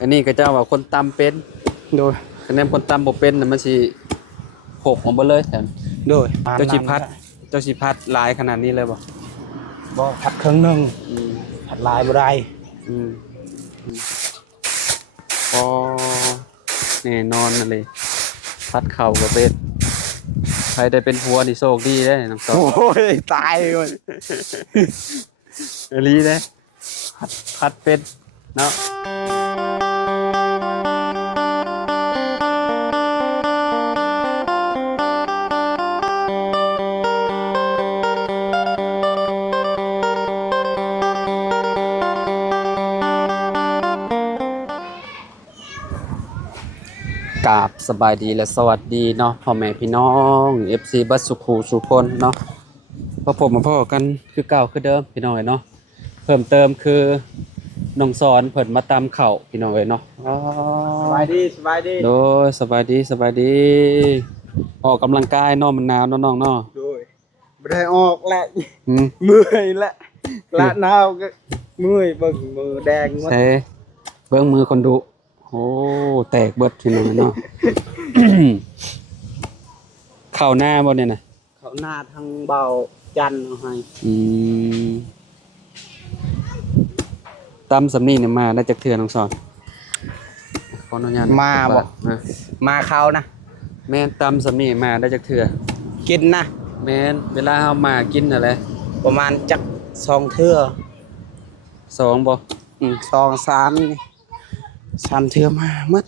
อันนี้ก็เจ้าว่าคนตำเป็นโดยคะแนนคนตำบ่เป็นน่ะมันสิหกออกบ่เลยแทนโดยเจ้าสิพัดเจ้าสิพัดหลายขนาดนี้เลยบ่บ่ผัดครึ่งหนึงอืมผัดลายบ่ได้อืมพอแน่นอนนั่นเลยพัดเข่าก็เป็นใครได้เป็นผัวนี่โชคดีเด้น้องตอ โอ้ยตายเลย อีหลีเด้พัดเป็นเนาะกราบสบายดีและสวัสดีเนาะพ่อแม่พี่น้อง FC บัสสุขูสุคนเนาะพอผมมาพ่อกันคือเก่าคือเดิมพี่น้องเนาะเพิ่มเติมคือน้องสอนเพิ่นมาตามเข่าพี่น้องเนาะอ๋อ สบายดีสบายดีโดยสบายดีสบายดีออกกำลังกายเนาะมันหนาวเนาะน้องเนาะโดยบ่ได้ออกแหละ อืม เมื่อยละละหนาวก็เมื่อยเบิ่งมือแดงหมด เซ่เบิ่งมือคนดุโอ้แตกเบิดพี่น้องเนาะ เข้าหน้าบ่เนี่ยน่ะ เขาหน้าทางเบาจันทร์เอาให้ อืมตำสำนีเนี่ยมาได้จากเทือน้องสอนขออนุญาต มาบ่ นะ มาเขานะ แม่นตำสำนีมาได้จากเทือ กินนะ แม่นเวลาเฮามากินอะไร ประมาณจัก2เทื่อ สองบ่ 2 3นี่3เทื่อมาหมด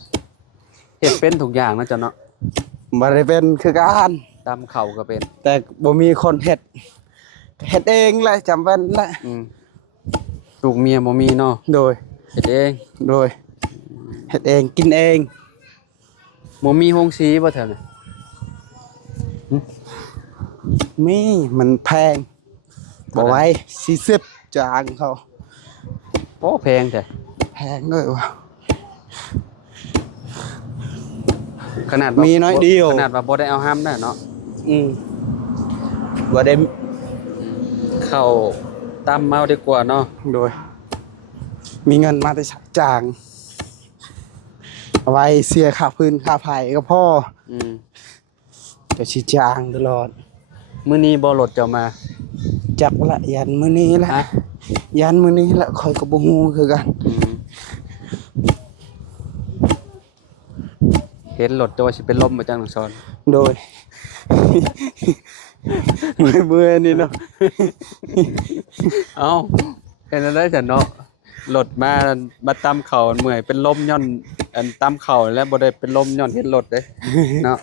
เฮ็ดเป็นทุกอย่างนะจ๊ะเนาะ บ่ได้เป็นคือกัน ตำเข่าก็เป็น แต่บ่มีคนเฮ็ดเองแหละจำเป็นแหละ ลูกเมียบ่มีเนาะ โดย เฮ็ดเอง โดยเฮ็ดเองกินเอง บ่มีโรงสีบ่แถวนี้ มีมันแพงบ่ไหว้40จางเขา โอ้แพงแท้ แพงเลยว่ะ ขนาดว่า มีน้อยเดียว ขนาดว่าบ่ได้เอาห้ำน่ะเนาะ บ่ได้ เข้าตำเมาดีกว่าเนาะ โดย มีเงินมาแต่ชักจางเอาไว้เสียค่าพื้นค่าไผก็พอ อืม จะสิจางตลอด มื้อนี้บ่รถเจ้ามา จักละยันมื้อนี้ละ ฮะ ยันมื้อนี้ละข่อยก็บ่ฮู้คือกัน เห็นรถเจ้าว่าสิเป็นลมมาจังน้องสอน โดย เมื่อยนี่เนาะ เอ้าเห็นได้จ้ะเนาะรถมาตำเข่าเมื่อยเป็นลมย้อนอันตำเข่าแล้วบ่ได้เป็นลมย้อนเห็นรถเด้เนาะ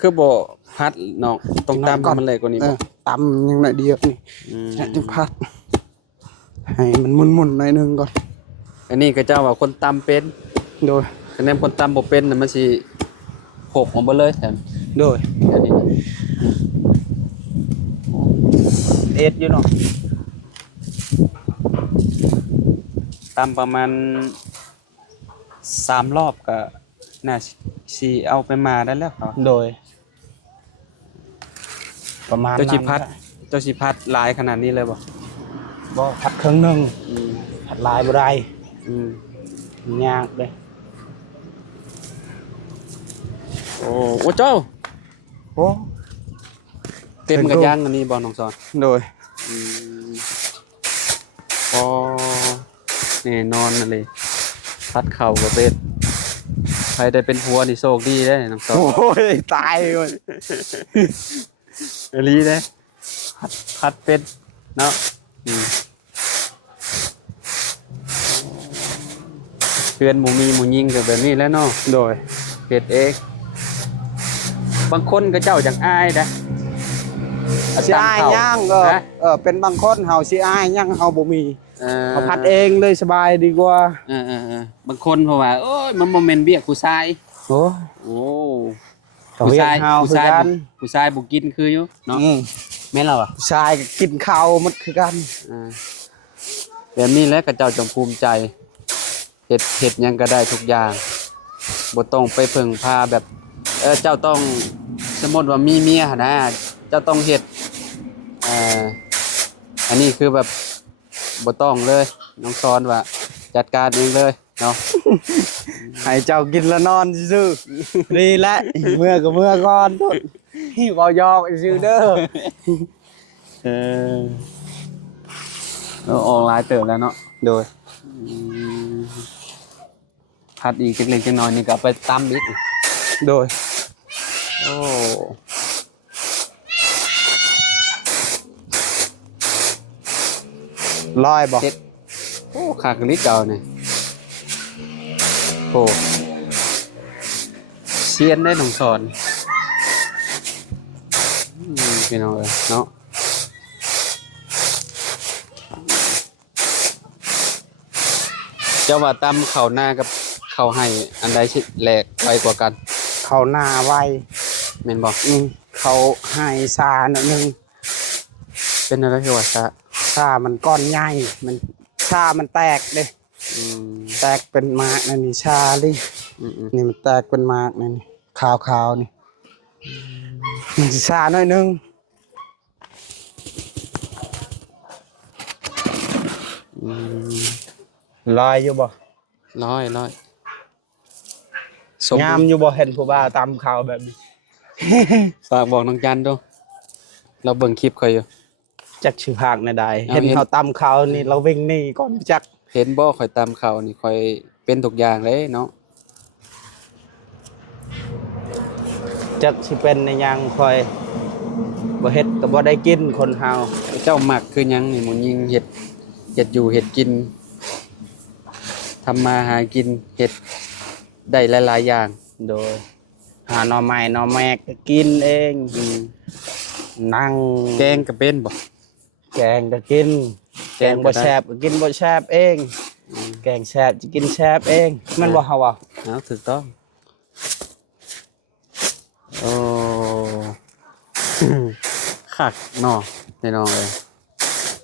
คือบ่พัดน้องต้องตำให้มันเลยกว่านี้บ่ ตำยังหน่อยเดียวนี่จึงพัดให้มันมุนๆหน่อยนึงก่อน อันนี้ก็เจ้าว่าคนตำเป็น โดย คะแนนคนตำบ่เป็นน่ะมันสิหกออกบ่เลยแทน โดย อันนี้ เอ็ดอยู่เนาะ ตำประมาณ3รอบก็น่าสิเอาไปมาได้แล้วครับ โดย ประมาณ เจ้าสิ นั้น พัดเจ้าสิพัดหลายขนาดนี้เลยบ่ บ่ผัดครึ่งหนึง อืม ผัดลายบ่ได้ อืม ยากเลย โอ้เจ้า โอ้ เต็มกระยังอันนี้บ่น้องสอน โดย อืมพอแน่นอนนั่นเลยพัดเข่าก็เป็นใครได้เป็นผัวนี่โชคดีเด้น้องสอน โอ้ยตายเลย อีหลีเด้พัดเป็นเนาะอืมเพื่อนหมู่มีหมู่ยิงก็แบบนี้แหล้วเนาะ โดย เฮ็ดเองบางคนก็เจ้าจังอายนะ สิอายย่างก็ ฮะ เป็นบางคนเฮาสิอายย่างเฮาบ่มี เออ เฮาพัดเองเลยสบายดีกว่า บางคนเพราะว่าโอ้ยมันบ่แม่นเบี้ยผู้ชาย โอ้ โอ้ เขาเรียกเฮาคือกัน ผู้ชายบ่กินคืออยู่เนาะแม่นแล้วอ่ะ ผู้ชายก็กินข้าวหมดคือกัน แบบนี้แหละก็เจ้าจงภูมิใจเฮ็ดหยังก็ได้ทุกอย่างบ่ต้องไปพึ่งพาแบบเจ้าต้องสมมุติว่ามีเมียหั่นนะเจ้าต้องเฮ็ดอันนี้คือแบบบ่ต้องเลยน้องสอนว่า จัดการเองเลยเนาะ ให้เจ้ากินแล้วนอนซื่อๆนี่แหละเมื่อก็เมื่อก่อนพุ่นที่บ่ยอกซื่อเด้อ เออเราออกหลายเติบแล้วเนาะ โดย ผัดอีกจักเล็กจักน้อยนี่ก็ไปตำอีก โดย โอ้ ลอยบ่ เฮ็ดโอ้ขากลิดเก่านี่โอ้เซียนได้น้องสอนพี่น้องเอ้ยเนาะเจ้าว่าตำข้าวหน้ากับข้าวให้อันใดสิแหลกไวกว่ากัน เขาหน้าไว แม่นบ่ เขาให้ซาหน่อยนึง เป็นอะไรที่ว่าซะ ซามันก้อนใหญ่มันชามันแตกเด้ อืม แตกเป็นหมากนั่นนี่ชาลิ อืม นี่มันแตกเป็นหมากนั่นนี่ขาวๆนี่มันสิชาหน่อยนึงลอยอยู่บ่ ร้อย งามอยู่บ่เห็นผู้บ่าวตำข้าวแบบนี้ ฝากบอกน้องจันด้วยเราเบิ่งคลิปเขาอยู่ จักชื่อภาคในใด เอา เห็น เห็น เขาตำข้าวนี่เราวิ่งหนี่ก่อนจัก เห็นบ่ข่อยตามเขานี่ข่อยเป็นทุกอย่างเลยเนาะ จักสิเป็นในยังคอยบ่เฮ็ดก็บ่ได้กินคนเฮา เจ้ามักคือหยังนี่หมุนยิงเห็ดอยู่เห็ดกินทำมาหากินเห็ดได้หลายๆอย่าง โดยหาหน่อไม้หน่อแมกก็กินเอง อืม นั่ง แกงก็เป็นบ่ แกงก็กิน แกงบ่ แกงก็ได้ แซ่บก็กินบ่แซ่บเอง แกงแซ่บจะกินแซ่บเองมันบ่เฮาอ่ะ เอาถูกต้องโอ้ คักเนาะแน่นอนเลย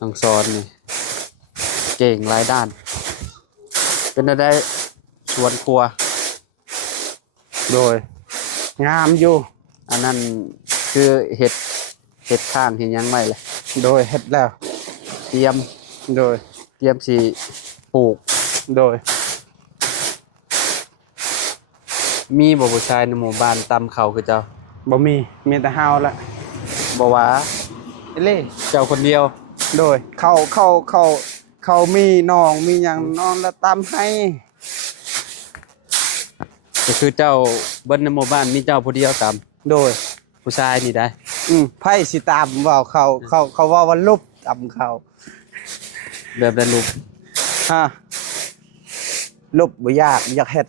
น้องสอนนี่เก่งหลายด้าน เป็นอะไรสวนครัว โดยงามอยู่ อันนั้นคือเห็ดข้างเห็นยังไว้เลย โดยเฮ็ดแล้ว เตรียม โดย สิปลูก โดย มีบ่ผู้ชายในหมู่บ้านตำเขาคือเจ้า บ่มีแต่เฮาละ บ่ว่า เล่ เจ้าคนเดียว โดยเขามีน้องมีหยังนอนแล้วตำให้ ก็คือเจ้าเบิ้นในหมู่บ้านมีเจ้าผู้เดียวต โดย ำผู้ชายนี่ได้ ไผสิตามเว้าเขาว่าวันลุบตำเขา แบบได้รูป ฮะลุบบ่ยากอยากเฮ็ด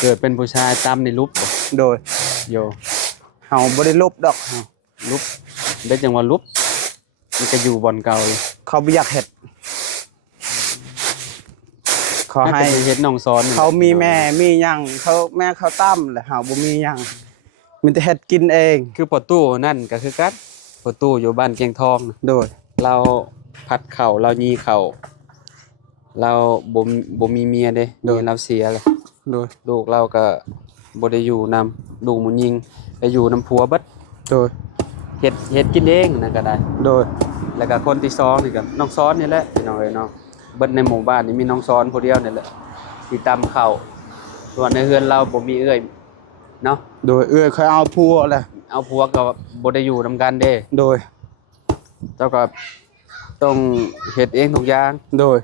เกิดเป็นผู้ชายตำในรูปบ่ โดย โย เฮาบ่ได้ลุบดอกเฮา รูปได้จังว่ารูปมันก็อยู่บ่อนเก่าอยู่ เขาบ่อยากเฮ็ดเขาให้ น่าจะเฮ็ดน้องสอนนี่ เขามีแม่มีหยังเขาแม่เขาตั้มแหละเฮาบ่มีหยังมีแต่เฮ็ดกินเอง คือประตูนั่นก็คือกันประตูอยู่บ้านเกียงทองน่ะ โดย เราผัดเข่าเรายีเข่าเราบ่มีเมียเด้โดยเราเสียเลย โดย ลูกเราก็บ่ได้อยู่นำลูกหมุนยิงไปอยู่นำผัวเบิด โดย เฮ็ดกินเองนั่นก็ได้ โดย แล้วก็คนที่สองนี่ก็น้องซ้อนนี่แหละพี่น้องเอ้ยเนาะเบิดในหมู่บ้านนี่มีน้องซ้อนผู้เดียวนี่แหละที่ตำข้าวส่วนในเฮือนเราบ่มีเอื้อยเนาะ โดยเคยเอาผัวแหละ เอาผัวก็บ่ได้อยู่นำกันเด้ โดย เจ้าก็ต้องเฮ็ดเองทุกอย่าง โดย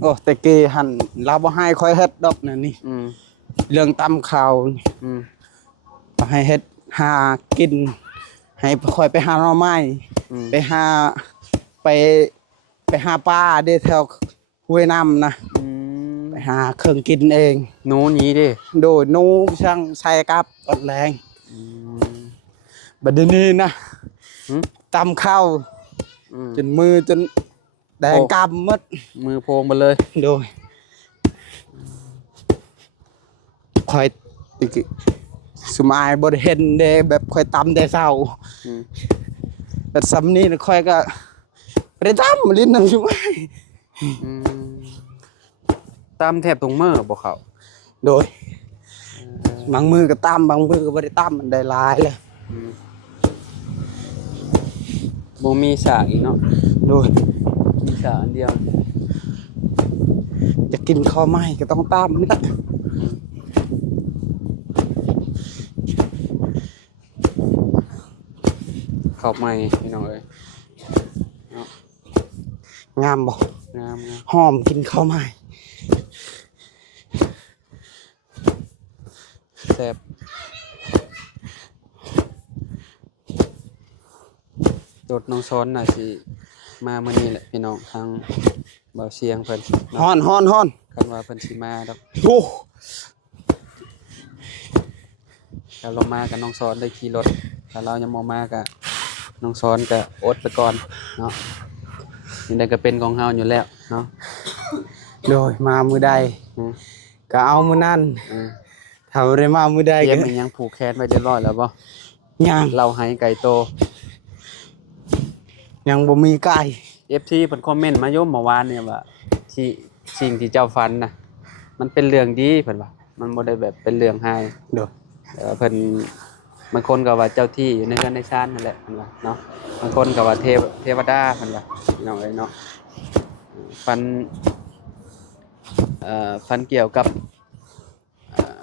โอ้แต่กี้หั่นเราบ่ให้ค่อยเฮ็ดดอกนั่นนี่ อืม เรื่องตำข้าวนี่ อืม บ่ให้เฮ็ดหากิน ให้ค่อยไปหาหน่อไม้ อืม ไปหาไปหาปลาเด้แถวห้วยน้ำนะ อืม ไปหาเครื่องกินเอง หนูนี้เด้ โดยหนูช่างใส่กับอดแรง อืม บัดนี้นะ หึ ตำข้าว อืม จนมือจนแดงกำหมด มือโพงไปเลย โดยคอยตะกี้สมายบ่ได้เห็นเด้แบบคอยตำแต่เช้า อืม แต่ซ้ำนี้นะคอยก็บ่ได้ตำลิ้นนั่นใช่ไหม อืมตำแทบตรงมือบ่เข้า โดยบางมือก็ตำบางมือก็บ่ได้ตำมันได้หลายเลย อืมบ่มีสากอีกเนาะ โดย มีสากอันเดียว กินข้าวไหม้ก็ต้องตามนี่แหละ ข้าวใหม่พี่น้องเอ้ย งามบ่ งามงาม หอมกินข้าวไหม้ แซ่บโดดน้องซ้อนน่ะสิมามื้อนี้แหละพี่น้องทางเบาเสียงเพิ่น ฮ้อนฮ้อนฮ้อน คันว่าเพิ่นสิมาดอก โอ้ ถ้าเรามากับน้องซ้อนได้ขี่รถถ้าเรายังบ่มาก็น้องซ้อนก็อดไปก่อนเนาะนี่ได้ก็เป็นของเฮาอยู่แล้วเนาะ โดยมามือใด อืม ก็เอามือนั่น อืม ถ้าบ่ได้มามือใด เตรี ก็ ยมอีหยังผูกแขนไว้เรียบร้อยแล้วบ่ ยัง เราให้ไก่โต ยังบ่มีไก่ FT เพิ่นคอมเมนต์มาโยมเมื่อวานเนี่ยว่าที่สิ่งที่เจ้าฝันน่ะมันเป็นเรื่องดีเพิ่นว่ามันบ่ได้แบบเป็นเรื่องหาย โดย เพิ่นบางคนก็ว่าเจ้าที่อยู่ในเรือนในชานนั่นแหละเพิ่นว่าเนาะบางคนก็ว่าเทวดาเพิ่นว่าพี่น้องเอ้ยเนาะฝันฝันเกี่ยวกับเอ่อ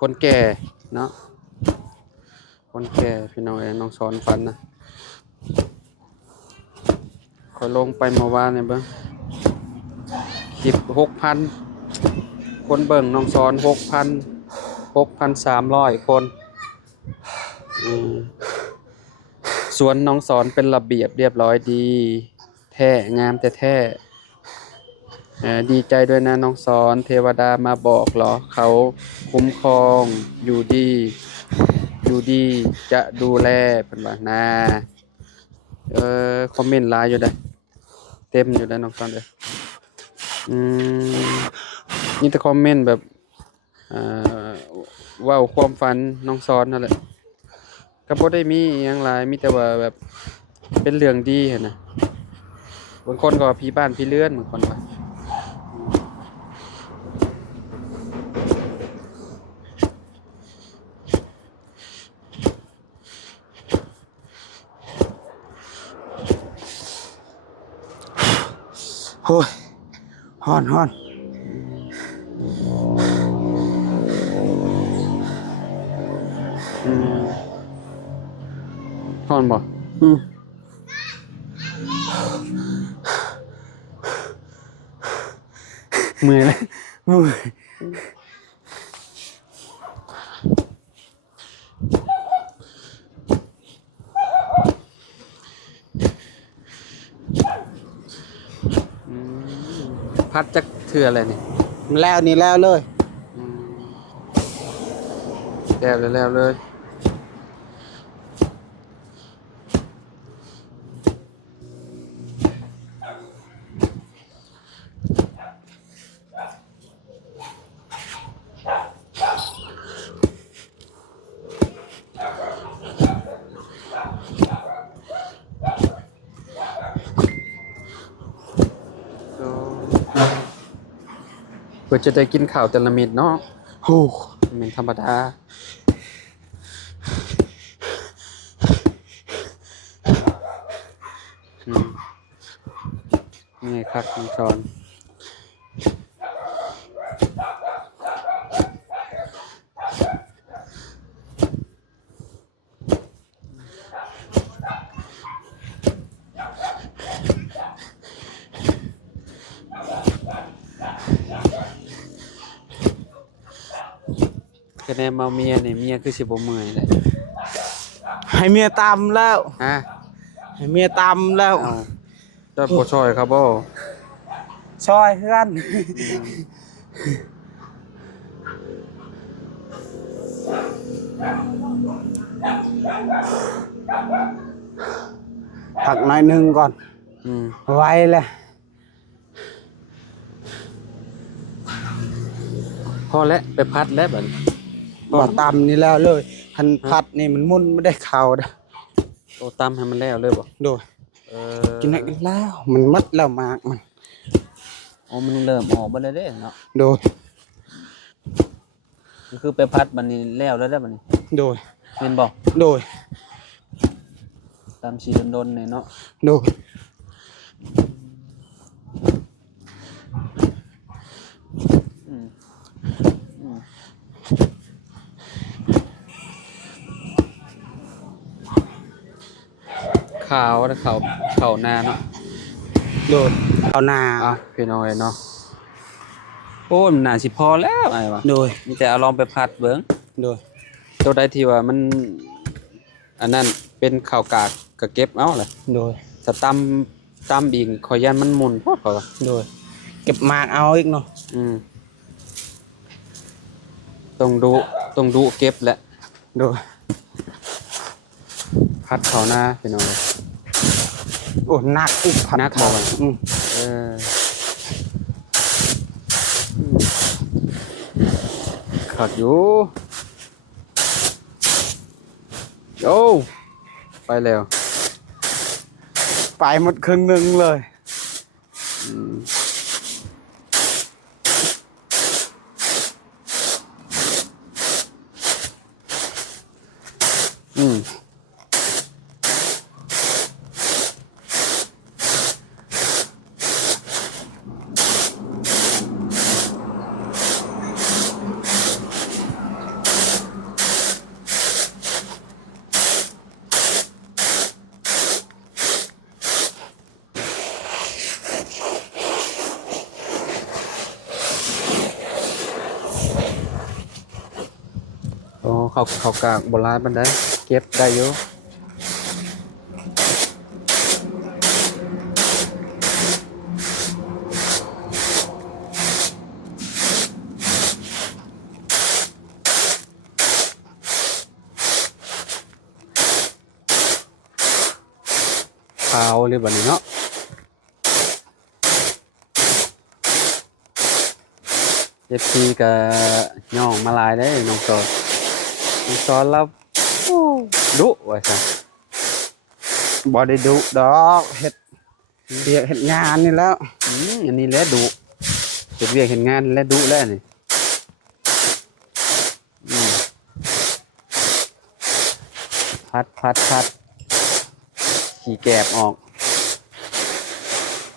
คนแก่เนาะคนแก่พี่น้องเอ้ยน้องสอนฝันนะขอลงไปเมื่อวานนี่เบิ่งคลิป 6,000 คนเบิ่งน้องสอน 6,300 คนสวนน้องสอนเป็นระเบียบเรียบร้อยดีแท้งามแท้ดีใจด้วยนะน้องสอนเทวดามาบอกเหรอเขาคุ้มครองอยู่ดีจะดูแลเพิ่นว่านะคอมเมนต์หลายอยู่เด้อเต็มอยู่เด้อน้องสอนเด้อนี่แต่คอมเมนต์แบบเว้าความฝันน้องสอนนั่นแหละก็บ่ได้มีอิหยังหลายมีแต่ว่าแบบเป็นเรื่องดีหั่นน่ะบางคนก็ว่าผีบ้านผีเรือนบางคนว่าโอ้ยฮ้อนฮ้อน ฮ้อนบ่ อืม เมื่อยเลย มือ พัดจักเทื่ออะไรนี่ แล้วนี่แล้วเลย แล้วเลยเพื่อจะได้กินข้าวแต่ละเม็ดเนาะ โอ้ มันธรรมดานี่ครับคุณชอนคะแนนมาเมียนี่เมียคือสิบ่เมื่อยเลย ให้เมียตามแล้ว ฮะ ให้เมียตามแล้ว เอาเจ้าบ่ช่วยครับบ่ ช่วยเพื่อนพักหน่อยหนึงก่อน ไว้เลย พอแล้วไปพัดแล้วบัดนี้ บ่ตามนี่แล้วเลยหันพัดนี่มันมุ่นไม่ได้เข่าเด้อ โตตำให้มันแล้วเลยบ่ โดย เอ กินได้กันแล้ว มันมัดแล้วมากมัน อ๋อมันเริ่มออกเบิดแล้วเด้เนาะ โดย ก็คือไปพัดบัดนี้แล้วบัดนี้ โดย แม่นบ่ โดย ตามสีดนๆนี่เนาะ โดย อืมอืมขาวแล้วขาวหน้าเนาะ โดยเอาหน้า อ่ะพี่น้อยเนาะโอ้มันน่าสิพอแล้วไอ้วะ โดย มีแต่เอาลองไปพัดเบิ่ง โดย ตัวใดที่ว่ามันอันนั้นเป็นข้าวกากก็เก็บเอาแหละ โดย สตำอีกขอยยันมันหมุนโพดเขาว่า โดยเก็บหมากเอาอีกเนาะ อืมต้องดูเก็บแหละ โดย พัดเขาหน้าพี่น้อง โอ้หนักอีกผัด หนักบ่วะ อืม เออขัดอยู่โอ้ไปแล้ว ไปหมดครึ่งหนึงเลย อืมอืมโอ้เขากากโบราณบันไดเก็บได้อยู่ขาวเลยบัดนี้เนาะเอฟซีกับย่องมาหลายได้น้องสอนแล้วโอ้ดุว่าซั่น บ่ได้ดุดอกเฮ็ดเรียกเฮ็ดงานนี่แล้ว อันนี้แหละดุเฮ็ดเวียกเฮ็ดงานและดุแล้วนี่อืมพัดขี้แกบออก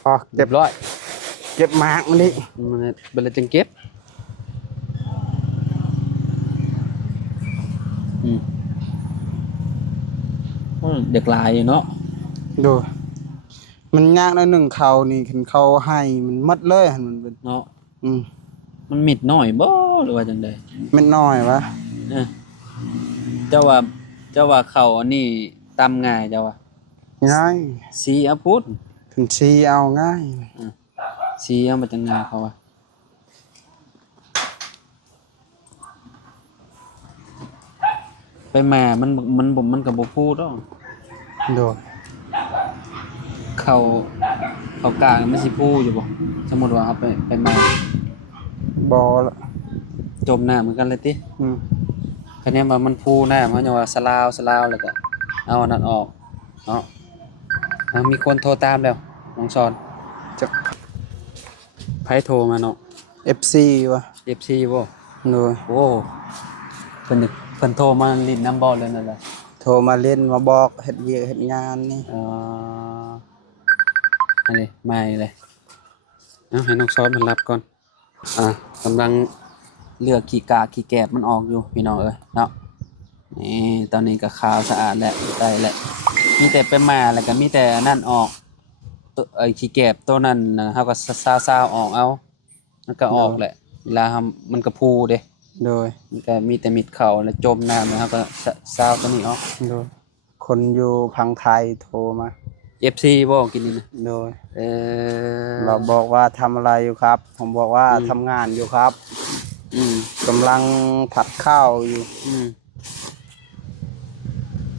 พอ เรียบร้อย เก็บหมากมันนี่ มันเวลาจึงเก็บเด็กลายอยู่เนาะ โดยมันยากหน่อยหนึงเขานี่คันเขาให้มันหมดเลยหั่นมันเป็น เนาะ อืม มันมิดน้อยบ่หรือว่าจังได เม็ดน้อยวะ เออเจ้าว่าเขาอันนี้ตำง่ายเจ้าว่า ง่าย สีเอาพุทธ ถึงชีเอาง่าย สีเอามาจังง่ายเขาว่าไปแม่มันก็บ่พูดดอก โดย เขากลางมันสิพูดอยู่บ่สมมุติว่าเอาไปแม่ บ่ละ จมน้ำเหมือนกันเลยติ อืม คันนี้ว่ามันพูน้ำมันจะว่าสลาวแล้วก็เอาอันนั้นออกเนาะมีคนโทรตามแล้วน้องสอน จาก ไผโทรมาเนาะ FC วะ FC บ่ โดย โอ้เพิ่นโทรมาลิ้นน้ำบ่เลยนั่นแหละ โทรมาเล่นมาบอกเฮ็ดเวียกเฮ็ดงานนี่ อันนี้มาอีกเลยเอาให้น้องสอนมันรับก่อนกำลังเลือกขี้กากขี้แกบมันออกอยู่พี่น้องเอ้ยเนาะนี่ตอนนี้ก็ขาวสะอาดแล้วได้แล้วมีแต่ไปมาแล้วก็มีแต่อันนั่นออกตัวขี้แกบตัวนั้นน่ะเฮาก็ซาวๆออกเอามันก็ออกแหละเวลามันก็พูเด้ โดย มันก็มีแต่มิดเข่าแล้วจมน้ำแล้วเฮาก็ซาวตัวนี้ออก โดยคนอยู่พังไทยโทรมา FC บ่กินนี่นะ โดย อ เราบอกว่าทำอะไรอยู่ครับ ผมบอกว่าทำงานอยู่ครับ อืม กำลังผัดข้าวอยู่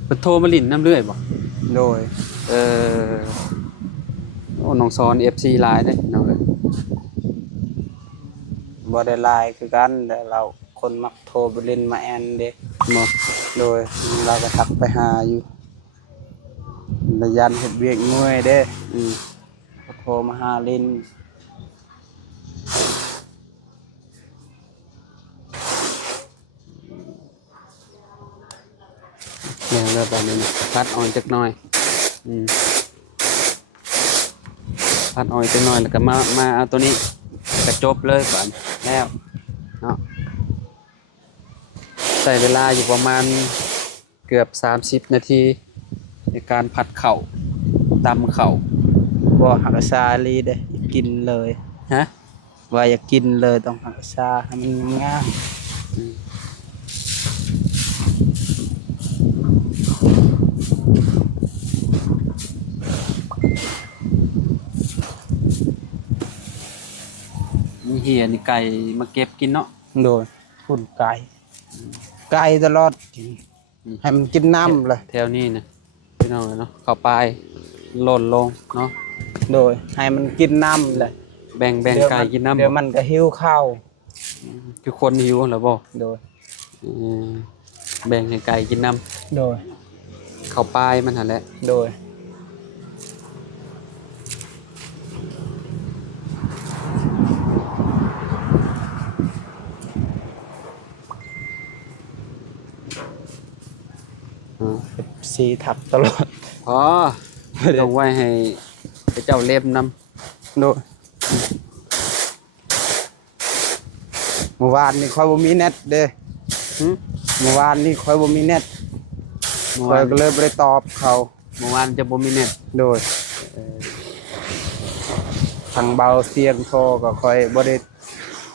เพิ่นโทรมาลิ้นน้ำเรื่อยบ่ โดย เออโอ้น้องสอน FC หลายเด้น้องเอ้ย บ่ได้ไลน์คือกันแต่เราคนมักโทรไปเล่นมาแอนเด้ บ่ โดยเราก็ทักไปหาอยู่ระยันเฮ็ดเวียกเมื่อยเด้ อืม ก็โทรมาหาเล่น แล้วแล้วแบบนี้นะพัดออยจักหน่อยอืมพัดออยจักหน่อยแล้วก็มาเอาตัวนี้ กระจบเลยบัดแล้วเนาะใช้เวลาอยู่ประมาณเกือบ30นาทีในการผัดเข่าตำเข่า บ่หักษาลีเด้อยากกินเลย ฮะ ว่าอยากกินเลยต้องหักษาให้มันงาม มีเหียนี่ไก่มาเก็บกินเนาะ โดยฝุ่นไก่ไก่ตลอดกินให้มันกินน้ำเลย แถวนี้นะพี่น้องเนาะเข้าไปหล่นลงเนาะ โดยให้มันกินน้ำเลย แบ่งไก่กินน้ำ เดี๋ยวมันก็หิวข้าว คือคนหิวเหรอบ่ โดย อืมแบ่งให้ไก่กินน้ โดย ำเข้าปลายมันหั่นแหละ โดยสีถักตลอด พอต้องไว้ให้เจ้าเล็บน้ โดยเมื่อวานนี่คอยบ่มีเน็ตเด้ ำหึ เมื่อวานนี่คอยบ่มีเน็ต เมื่อ คอ วาย น ก็เลยบ่ได้ตอบเขา เมื่อวานจะบ่มีเน็ต โดยทางเบาเสียงโทรก็คอยบ่ได้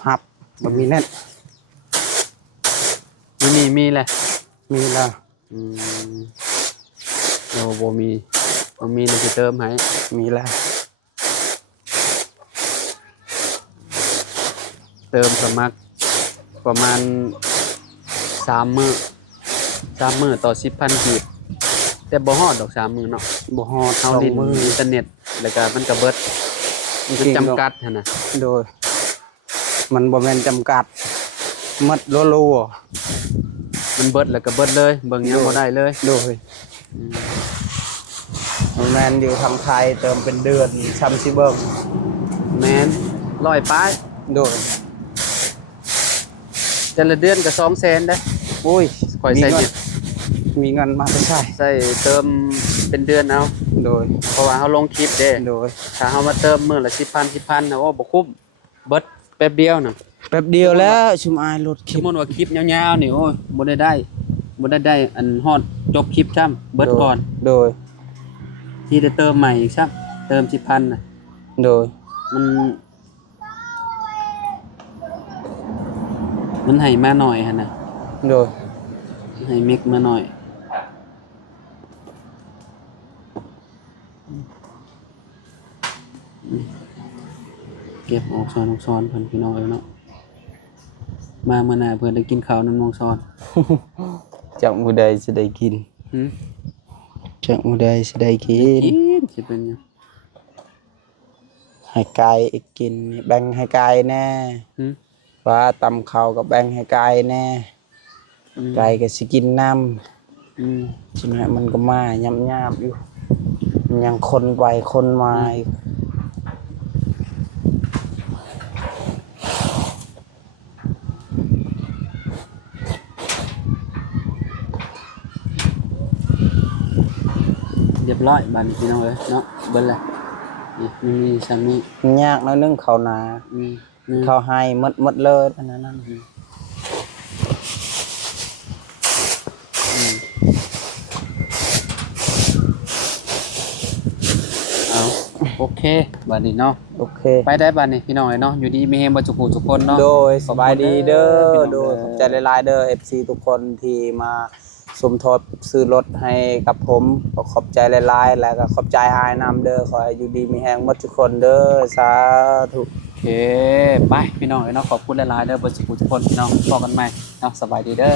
รับบ่มีเน็ต มีแหละ มีแล้ว อืมโอ้บ่มีนี่สิเติมให้ มีแล้ว เติมสมัครประมาณ3มื้อต่อ 10,000 กีบแต่บ่ฮอดดอก3มื้อเนาะ บ่ฮอด เฮา สอง ลิ้น มือ อินเทอร์เน็ตแล้วก็มันก็เบิดมันจำกัดหั่นน่ะ โดย มันบ่แม่นจำกัดหมดรัว มันเบิดแล้วก็เบิดเลยเบิ่งหยังบ่ได้เลย ๆโดยมันแม่นอยู่ทางไทยเติมเป็นเดือนซ้ำสิเบิ่ง แม่น100ปลาย โดย แต่ละเดือนก็200,000เด้ โอ้ย ข่อยใส่เนี่ย มีเงินมาเป็นใช่ ใส่เติมเป็นเดือนเอา โดย เพราะว่าเฮาลงคลิปเด้ โดย ถ้าเฮามาเติมมื้อละ10,000นะโอ้บ่คุ้มเบิดแป๊บเดียวน่ะ แป๊บเดียวแล้วชุมอายรถค ส ลิ ม ป มุติว่าคลิปยาวๆนี่โอ้ยบ่ได้อันฮอดจบคลิปซ้ำเบิดก่อน โดย ที่ได้เติมใหม่อีกซ้ำเติม10,000น่ะ โดย มันให้มาหน่อยหั่นน่ะ โดย ให้มิกมาหน่อยเก็บออกซ้อนเพิ่นพี่น้องเอ้ยเนาะมามื้อหน้าเพิ่นได้กินข้าวนำน้องซ้อน จากมือใดสิได้กิน หึ จากมือใดสิได้กิน กินสิเป็นหยัง ให้ไก่กินแบ่งให้ไก่แน่ หึ ว่าตำข้าวก็แบ่งให้ไก่แน่ไก่ก็สิกินน้ำฉะนั้นมันก็มาย่ำๆอยู่มันยังคนไปคนมาอยู่ เรียบร้อยบัดนี้พี่น้องเอ้ยเนาะเบิดแล้วนี่มีซ้ำนี้ มันยากน้อยนึงเขานา นี่ เขาให้หมดเลยอันนั้นนั่น เอาโอเคบัดนี้เนาะ โอเค ไปได้บัดนี้พี่น้องเอ้ยเนาะอยู่ดีมีแฮงบ่จุกุทุกคนเนาะ โดยสบายดีเด้อ พี่น้อง โดย เด้อ ขอบใจหลายๆเด้อ FC ทุกคนที่มาสมทบซื้อรถให้กับผมก็ขอบใจหลายๆแล้วก็ขอบใจอายนำเด้อขอให้อยู่ดีมีแฮงหมดทุกคนเด้อสาธุ โอเคไปพี่น้องเอ้ยเนาะขอบคุณหลายๆเด้อบ่จุกุทุกคนพี่น้องพบกันใหม่เนาะสบายดีเด้อ